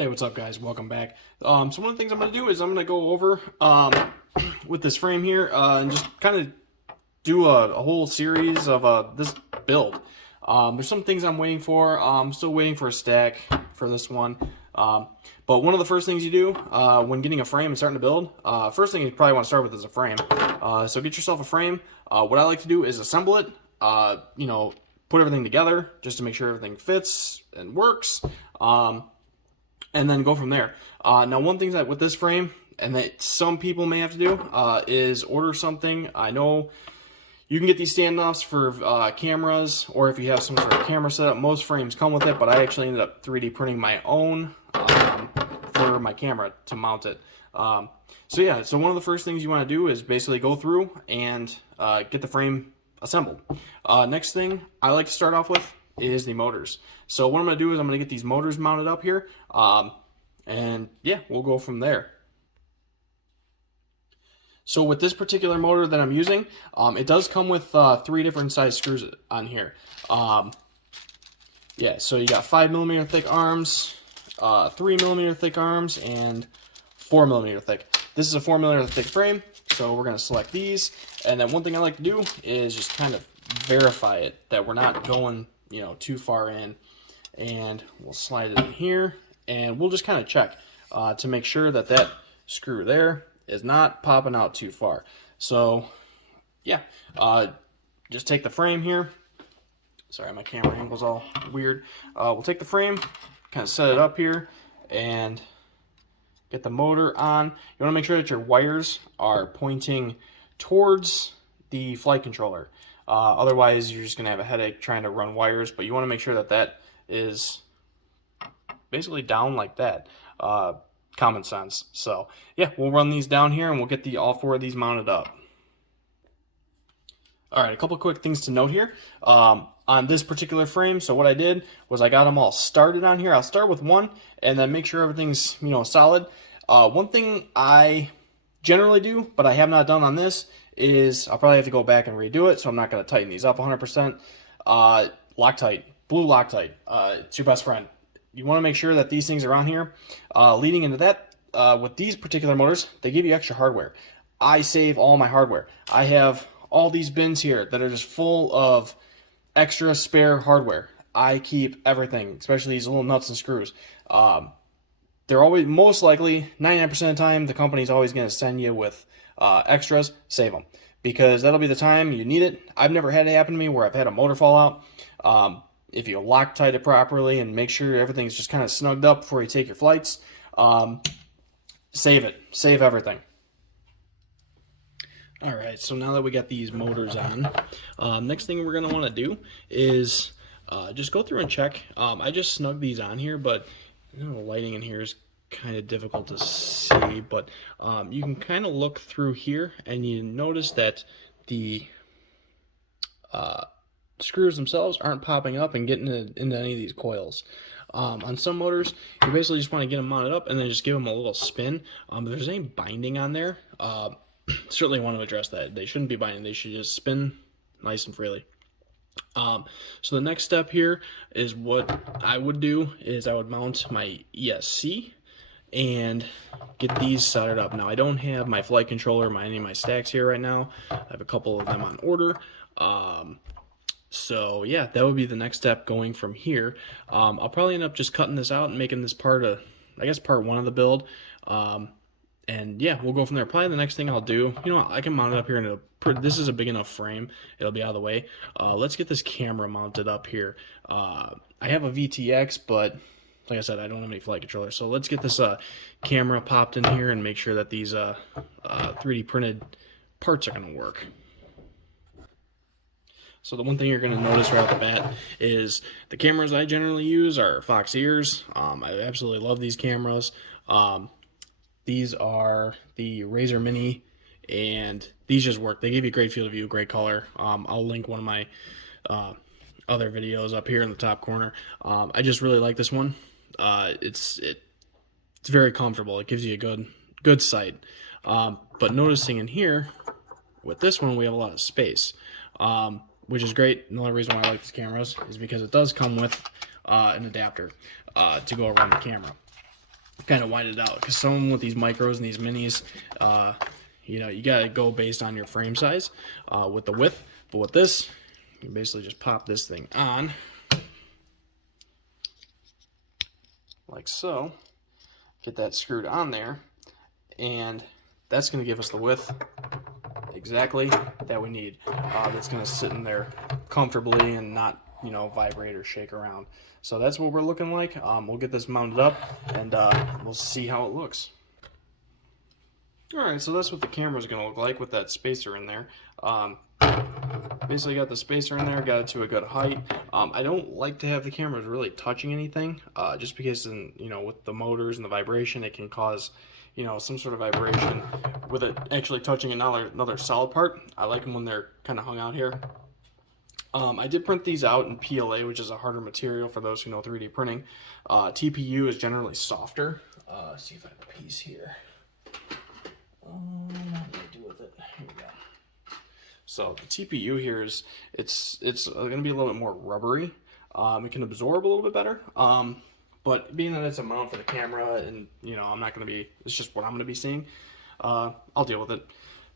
Hey, what's up, guys? Welcome back. So one of the things I'm going to do is I'm going to go over with this frame here and just kind of do a whole series of this build. There's some things I'm waiting for. I'm still waiting for a stack for this one. But one of the first things you do when getting a frame and starting to build, first thing you probably want to start with is a frame. So get yourself a frame. What I like to do is assemble it, put everything together just to make sure everything fits and works. And then go from there. Now, one thing that with this frame, and that some people may have to do, is order something. I know you can get these standoffs for cameras, or if you have some sort of camera setup, most frames come with it, but I actually ended up 3D printing my own for my camera to mount it. So one of the first things you want to do is basically go through and get the frame assembled. Next thing I like to start off with is the motors. So what I'm going to do is I'm going to get these motors mounted up here, and yeah, we'll go from there. So with this particular motor that I'm using, it does come with 3 different size screws on here. So you got 5mm thick arms, 3mm thick arms, and 4mm thick. This is a 4mm thick frame, so we're going to select these. And then one thing I like to do is just kind of verify it, that we're not going too far in, and we'll slide it in here, and we'll just kind of check to make sure that that screw there is not popping out too far. So yeah, just take the frame here. Sorry, my camera angle's all weird. We'll take the frame, kind of set it up here, and get the motor on. You want to make sure that your wires are pointing towards the flight controller. Otherwise, you're just going to have a headache trying to run wires, but you want to make sure that that is basically down like that. Common sense. So, yeah, we'll run these down here, and we'll get all 4 of these mounted up. All right, a couple quick things to note here. On this particular frame, so what I did was I got them all started on here. I'll start with one, and then make sure everything's, solid. One thing I generally do, but I have not done on this, is I'll probably have to go back and redo it, so I'm not going to tighten these up 100%. Loctite, blue Loctite, it's your best friend. You want to make sure that these things around here, leading into that, with these particular motors, they give you extra hardware. I save all my hardware. I have all these bins here that are just full of extra spare hardware. I keep everything, especially these little nuts and screws. They're always, most likely, 99% of the time, the company's always going to send you with extras. Save them, because that'll be the time you need it. I've never had it happen to me where I've had a motor fall out. If you Loctite it properly and make sure everything's just kind of snugged up before you take your flights, save it. Save everything. All right, so now that we got these motors on, next thing we're going to want to do is just go through and check. I just snugged these on here, but the lighting in here is kind of difficult to see, but you can kind of look through here and you notice that the screws themselves aren't popping up and getting into any of these coils. On some motors, you basically just want to get them mounted up and then just give them a little spin. If there's any binding on there, certainly want to address that. They shouldn't be binding. They should just spin nice and freely. So the next step here is what I would do is I would mount my ESC and get these soldered up. Now, I don't have my flight controller, any of my stacks here right now. I have a couple of them on order. So yeah, that would be the next step going from here. I'll probably end up just cutting this out and making this part 1 of the build. And yeah, we'll go from there. Probably the next thing I'll do, I can mount it up here in this is a big enough frame. It'll be out of the way. Let's get this camera mounted up here. I have a VTX, but like I said, I don't have any flight controllers. So let's get this camera popped in here and make sure that these 3D printed parts are going to work. So the one thing you're going to notice right off the bat is the cameras I generally use are Fox ears. I absolutely love these cameras. These are the Razor Mini, and these just work. They give you great field of view, great color. I'll link one of my other videos up here in the top corner. I just really like this one. It's very comfortable. It gives you a good sight. But noticing in here, with this one, we have a lot of space. Which is great. Another reason why I like these cameras is because it does come with an adapter to go around the camera. kind of wind it out, because some with these micros and these minis, you know, you gotta go based on your frame size with the width. But with this, you basically just pop this thing on like so, get that screwed on there, and that's going to give us the width exactly that we need. That's going to sit in there comfortably and not, you know, vibrate or shake around. So that's what we're looking like. We'll get this mounted up, and we'll see how it looks. Alright, so that's what the camera's going to look like with that spacer in there. Basically got the spacer in there, got it to a good height. I don't like to have the cameras really touching anything, just because, you know, with the motors and the vibration, it can cause, you know, some sort of vibration with it actually touching another solid part. I like them when they're kind of hung out here. I did print these out in PLA, which is a harder material for those who know 3D printing. TPU is generally softer. See if I have a piece here. What do I do with it? Here we go. So the TPU here is, it's going to be a little bit more rubbery. It can absorb a little bit better. But being that it's a mount for the camera, and you know, I'm not going to be, it's just what I'm going to be seeing, I'll deal with it.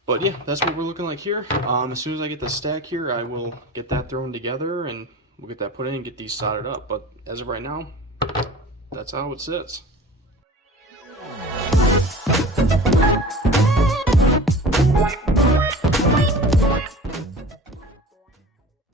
But yeah, that's what we're looking like here. As soon as I get the stack here, I will get that thrown together and we'll get that put in and get these soldered up. But as of right now, that's how it sits.